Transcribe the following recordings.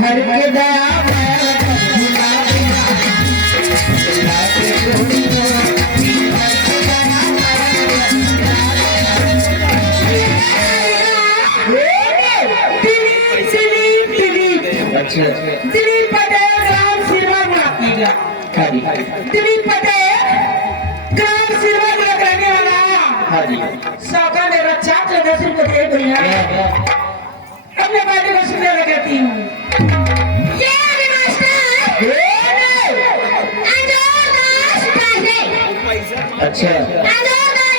भर के दया दिलीप पटेल ग्राम सिरवा दिलीप पटेल ग्राम सिरवा रहने वाला सौका मेरा छात्र दर्शन को दे भैया अपने बारे में सुनने लगाती हूँ अच्छा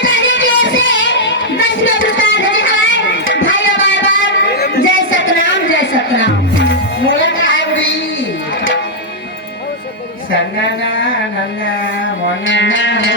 जय सतराम जय सतराम मोला का है बुरी सन्ना ना नन्ना मोना ना